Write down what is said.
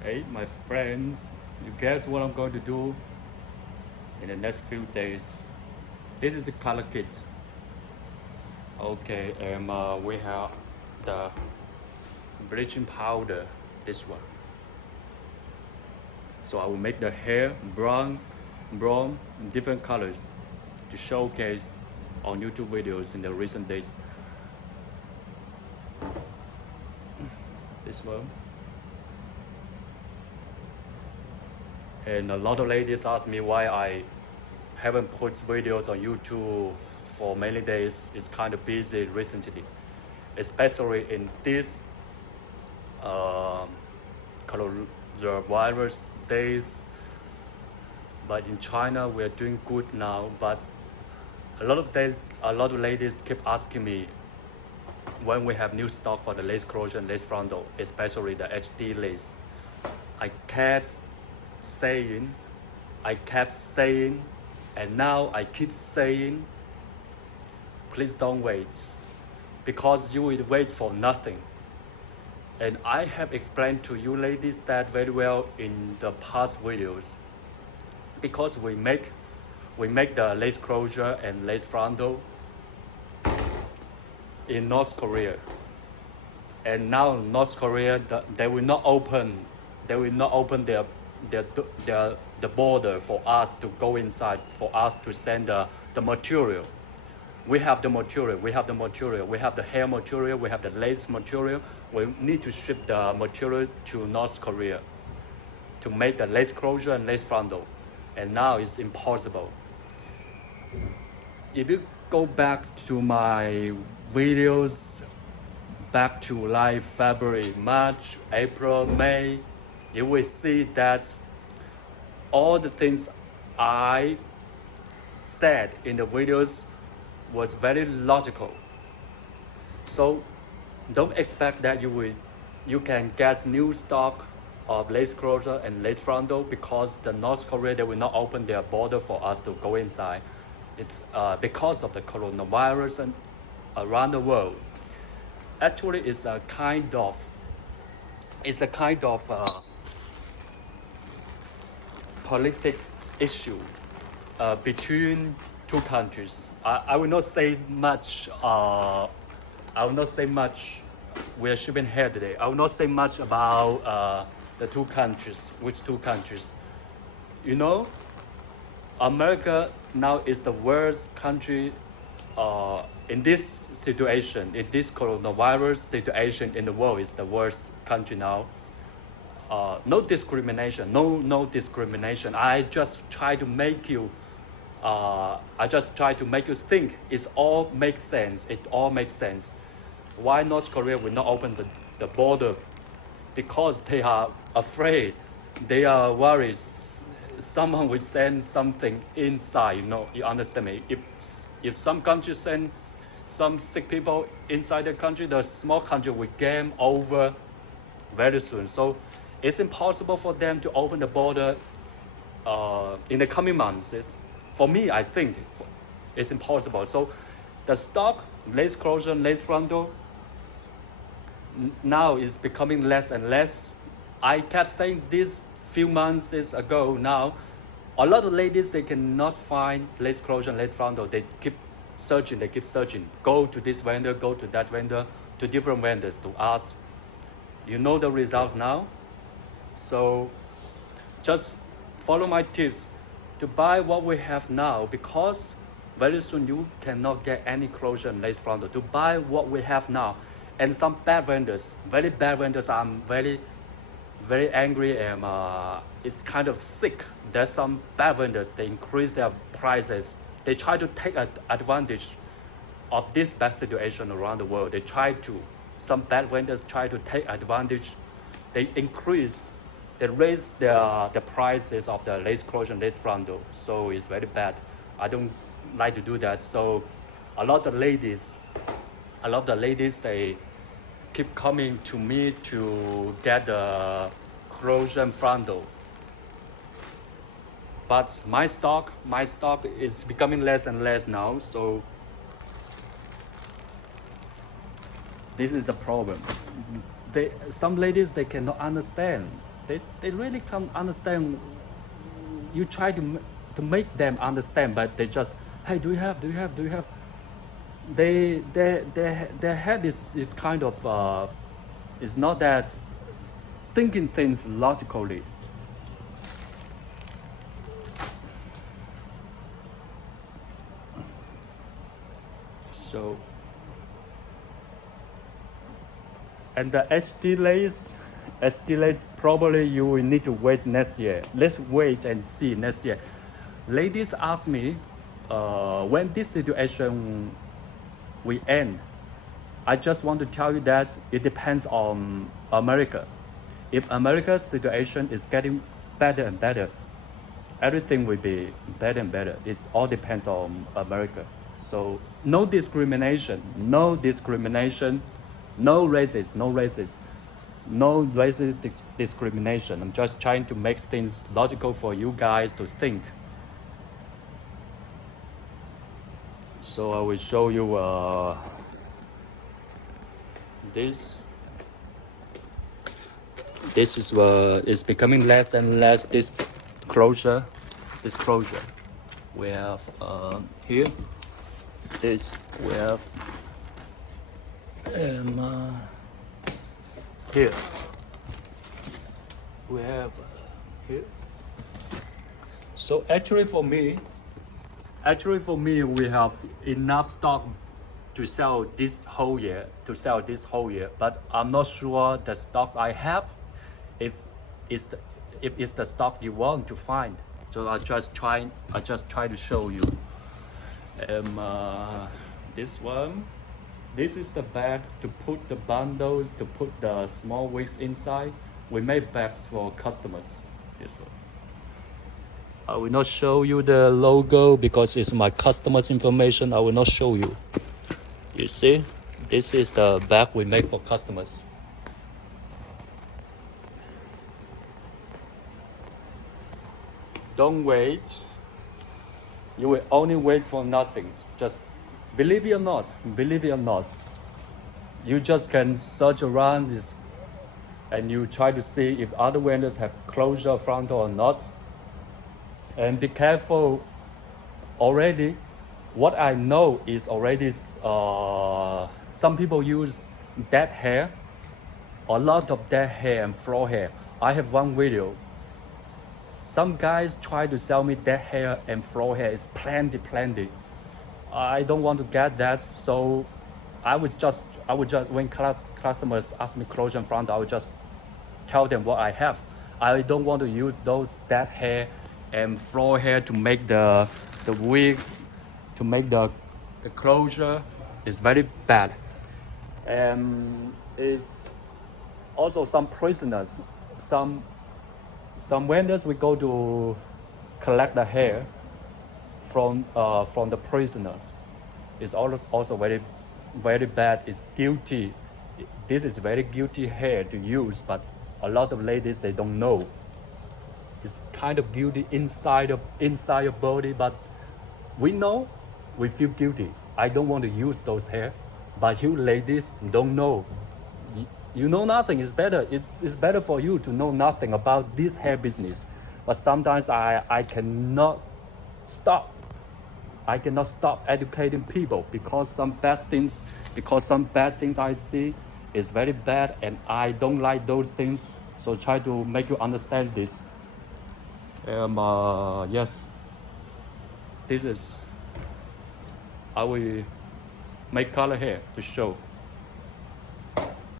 Hey, my friends, you guess what I'm going to do in the next few days? This is the color kit. Okay, and we have the bleaching powder, this one. So I will make the hair brown, different colors to showcase on YouTube videos in the recent days. This one. And a lot of ladies ask me why I haven't put videos on YouTube for many days. It's kind of busy recently, especially in this um, coronavirus days. But in China, we are doing good now. But a lot of ladies keep asking me when we have new stock for the lace crochet and lace frontal, especially the HD lace. I kept saying, and now I keep saying, please don't wait, because you will wait for nothing. And I have explained to you ladies that very well in the past videos. Because we make the lace crochet and lace frontal in North Korea. And now North Korea, they will not open the border for us to go inside, for us to send the material. We have the material, we have the hair material, we have the lace material. We need to ship the material to North Korea to make the lace crochet and lace frontal. And now it's impossible. If you go back to my videos back to like February, March, April, May, you will see that all the things I said in the videos was very logical. So don't expect that you can get new stock of lace crochet and lace frontal, because the North Korea, they will not open their border for us to go inside. It's because of the coronavirus and around the world. Actually, it's a kind of politics issue between two countries. I will not say much. I will not say much. We are shipping here today. I will not say much about the two countries. Which two countries? You know, America now is the worst country in this situation. In this coronavirus situation in the world, is the worst country now. No discrimination, no discrimination. I just try to make you think it all makes sense. It all makes sense. Why North Korea will not open the border? Because they are afraid. They are worried someone will send something inside. You understand me? If some country send some sick people inside the country, the small country will game over very soon. So it's impossible for them to open the border in the coming months. For me, I think it's impossible. So the stock, lace crochet, lace frontal, now is becoming less and less. I kept saying this few months ago. Now a lot of ladies, they cannot find lace crochet and lace frontal. They keep searching, go to this vendor, go to that vendor, to different vendors to ask. You know the results now. So just follow my tips to buy what we have now, because very soon you cannot get any crochet and lace frontal. To buy what we have now. And some bad vendors, very bad vendors, I'm very angry, and it's kind of sick. There's some bad vendors, they increase their prices. They try to take advantage of this bad situation around the world. Some bad vendors try to take advantage. They raise the prices of the lace crochet and lace frontal. So it's very bad. I don't like to do that. So a lot of ladies, they keep coming to me to get the crochet and frontal. But my stock is becoming less and less now. So this is the problem. Some ladies, they cannot understand. They really can't understand. You try to make them understand, but they just, hey, do you have, their head is kind of is not that thinking things logically. So, and the HD lace probably you will need to wait next year. Let's wait and see next year. Ladies ask me when this situation will end. I just want to tell you that it depends on America. If America's situation is getting better and better, everything will be better and better. It all depends on America. So no discrimination, no racist, no racist discrimination. I'm just trying to make things logical for you guys to think. So I will show you this. This is becoming less and less this closure. We have here. This we have here. We have here. So actually for me, we have enough stock to sell this whole year. But I'm not sure the stock I have, if it's the stock you want to find. So I just try to show you. This one. This is the bag to put the bundles, to put the small wigs inside. We made bags for customers. This one. I will not show you the logo because it's my customer's information. I will not show you. You see, this is the bag we make for customers. Don't wait. You will only wait for nothing. Just believe it or not, you just can search around this and you try to see if other vendors have closure frontal or not. And be careful. Already, what I know is already some people use dead hair, a lot of dead hair and floor hair. I have one video. Some guys try to sell me dead hair and floor hair. It's plenty. I don't want to get that, so I would just when customers ask me closure and frontal, I would just tell them what I have. I don't want to use those dead hair and floor hair to make the wigs, to make the closure. Is very bad. And is also some prisoners, some vendors we go to collect the hair from the prisoners. It's also very bad. It's guilty. This is very guilty hair to use, but a lot of ladies, they don't know. It's kind of guilty inside your body, but we know, we feel guilty. I don't want to use those hair, but you ladies don't know. You know nothing. It's better. It's better for you to know nothing about this hair business. But sometimes I cannot stop. I cannot stop educating people because some bad things I see is very bad, and I don't like those things. So try to make you understand this. Yes, this is, I will make color hair to show.